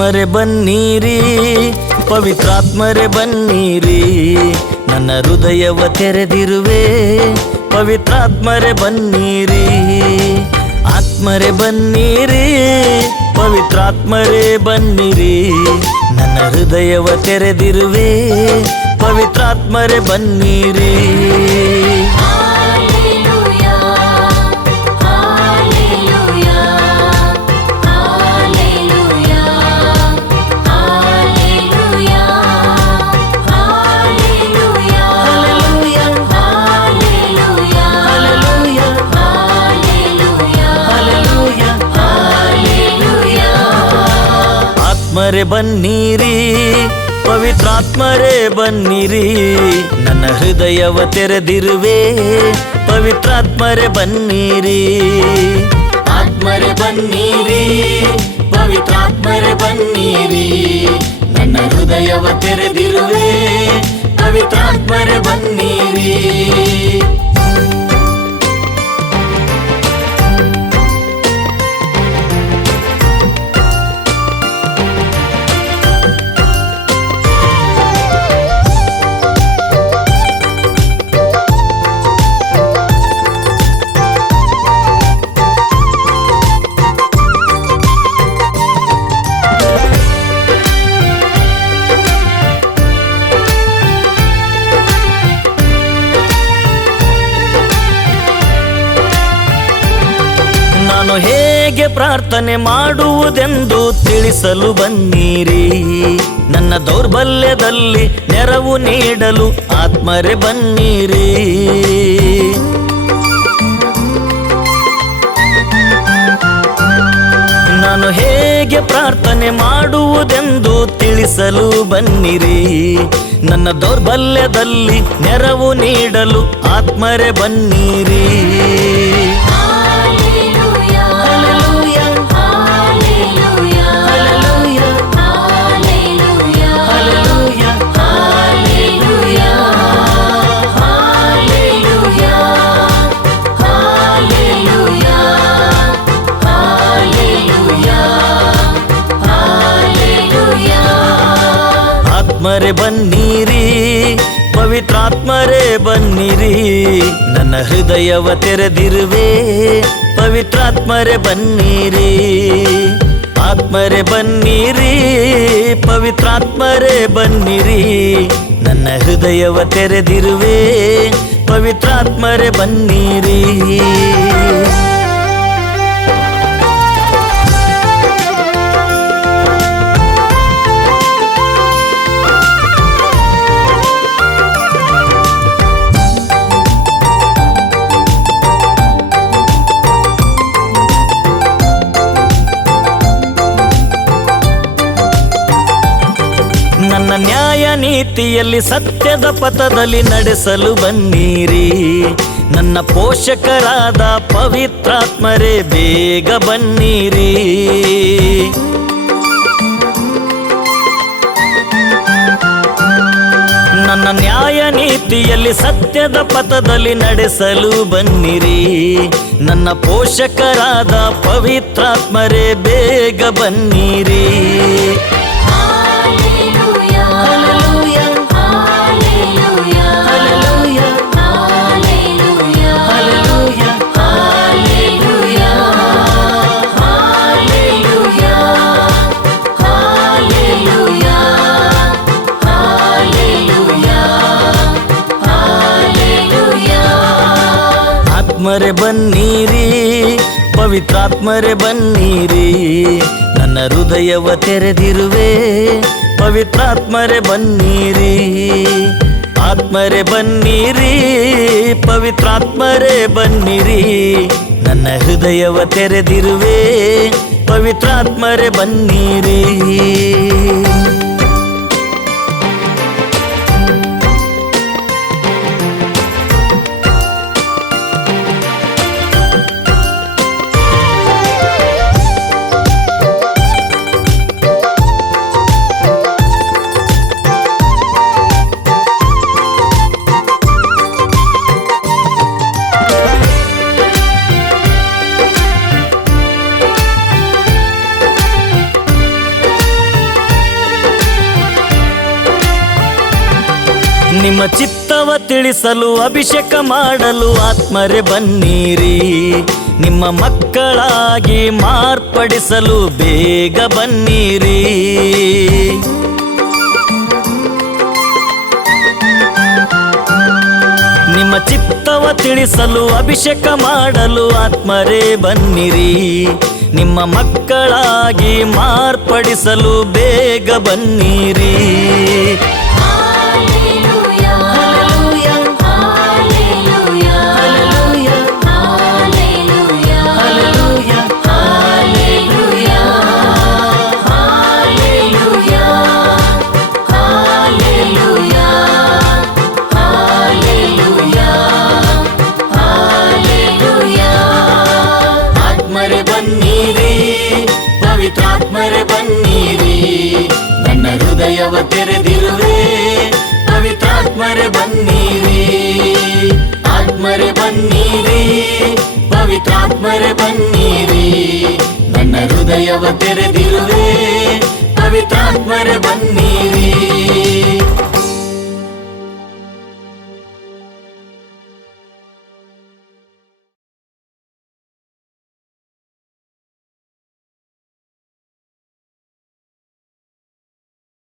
ಆತ್ಮರೇ ಬನ್ನಿರಿ, ಪವಿತ್ರಾತ್ಮರೇ ಬನ್ನಿರಿ, ನನ್ನ ಹೃದಯವ ತೆರೆದಿರುವೆ, ಪವಿತ್ರಾತ್ಮರೇ ಬನ್ನಿರಿ. ಆತ್ಮರೇ ಬನ್ನಿರಿ, ಪವಿತ್ರಾತ್ಮರೇ ಬನ್ನಿರಿ, ನನ್ನ ಹೃದಯವ ತೆರೆದಿರುವೆ, ಪವಿತ್ರಾತ್ಮರೇ ಬನ್ನಿರಿ. ಆತ್ಮರೇ ಬನ್ನಿರಿ, ಪವಿತ್ರಾತ್ಮರೇ ಬನ್ನಿರಿ, ನನ್ನ ಹೃದಯವ ತೆರೆದಿರುವೆ, ಪವಿತ್ರಾತ್ಮರೇ ಬನ್ನಿರಿ. ಆತ್ಮರೇ ಬನ್ನಿರಿ, ಪವಿತ್ರಾತ್ಮರೇ ಬನ್ನಿರಿ, ನನ್ನ ಹೃದಯವ ತೆರೆದಿರುವೆ, ಪವಿತ್ರಾತ್ಮರೇ ಬನ್ನಿರಿ. ನಾನು ಹೇಗೆ ಪ್ರಾರ್ಥನೆ ಮಾಡುವುದೆಂದು ತಿಳಿಸಲು ಬನ್ನಿರಿ, ನನ್ನ ದೌರ್ಬಲ್ಯದಲ್ಲಿ ನೆರವು ನೀಡಲು ಆತ್ಮರೇ ಬನ್ನಿರಿ. ನಾನು ಹೇಗೆ ಪ್ರಾರ್ಥನೆ ಮಾಡುವುದೆಂದು ತಿಳಿಸಲು ಬನ್ನಿರಿ, ನನ್ನ ದೌರ್ಬಲ್ಯದಲ್ಲಿ ನೆರವು ನೀಡಲು ಆತ್ಮರೇ ಬನ್ನಿರಿ. ಆತ್ಮರೇ ಬನ್ನಿರಿ, ಪವಿತ್ರಾತ್ಮರೇ ಬನ್ನಿರಿ, ನನ್ನ ಹೃದಯವ ತೆರೆದಿರುವೆ, ಪವಿತ್ರಾತ್ಮರೇ ಬನ್ನಿರಿ. ಆತ್ಮರೇ ಬನ್ನಿರಿ, ಪವಿತ್ರಾತ್ಮರೇ ಬನ್ನಿರಿ, ನನ್ನ ಹೃದಯವ ತೆರೆದಿರುವೆ, ಪವಿತ್ರಾತ್ಮರೇ ಬನ್ನಿರಿ. ನನ್ನ ನ್ಯಾಯ ನೀತಿಯಲ್ಲಿ ಸತ್ಯದ ಪಥದಲ್ಲಿ ನಡೆಸಲು ಬನ್ನಿರಿ, ನನ್ನ ಪೋಷಕರಾದ ಪವಿತ್ರಾತ್ಮರೇ ಬೇಗ ಬನ್ನಿರಿ. ನನ್ನ ನ್ಯಾಯ ನೀತಿಯಲ್ಲಿ ಸತ್ಯದ ಪಥದಲ್ಲಿ ನಡೆಸಲು ಬನ್ನಿರಿ, ನನ್ನ ಪೋಷಕರಾದ ಪವಿತ್ರಾತ್ಮರೇ ಬೇಗ ಬನ್ನಿರಿ. ಆತ್ಮರೇ ಬನ್ನಿರಿ, ಪವಿತ್ರಾತ್ಮರೇ ಬನ್ನಿರಿ, ನನ್ನ ಹೃದಯವ ತೆರೆದಿರುವೆ, ಪವಿತ್ರಾತ್ಮರೇ ಬನ್ನಿರಿ. ಆತ್ಮರೇ ಬನ್ನಿರಿ, ಪವಿತ್ರಾತ್ಮರೇ ಬನ್ನಿರಿ, ನನ್ನ ಹೃದಯವ ತೆರೆದಿರುವೆ, ಪವಿತ್ರಾತ್ಮರೇ ಬನ್ನಿರಿ. ನಿಮ್ಮ ಚಿತ್ತವ ತಿಳಿಸಲು ಅಭಿಷೇಕ ಮಾಡಲು ಆತ್ಮರೇ ಬನ್ನಿರಿ. ನಿಮ್ಮ ಮಕ್ಕಳಾಗಿ ಮಾರ್ಪಡಿಸಲು ಬೇಗ ಬನ್ನಿರಿ. ನಿಮ್ಮ ಚಿತ್ತವ ತಿಳಿಸಲು ಅಭಿಷೇಕ ಮಾಡಲು ಆತ್ಮರೇ ಬನ್ನಿರಿ. ನಿಮ್ಮ ಮಕ್ಕಳಾಗಿ ಮಾರ್ಪಡಿಸಲು ಬೇಗ ಬನ್ನಿರಿ. ಪವಿತ್ರಾತ್ಮರೇ ಬನ್ನಿರಿ, ನನ್ನ ಹೃದಯವ ತೆರೆದಿರುವೆ. ಪವಿತ್ರಾತ್ಮರೇ ಬನ್ನಿರಿ, ಆತ್ಮರೇ ಬನ್ನಿರಿ. ಪವಿತ್ರಾತ್ಮರೇ ಬನ್ನಿರಿ, ನನ್ನ ಹೃದಯವ ತೆರೆದಿರುವೆ. ಪವಿತ್ರಾತ್ಮರೇ ಬನ್ನಿರಿ.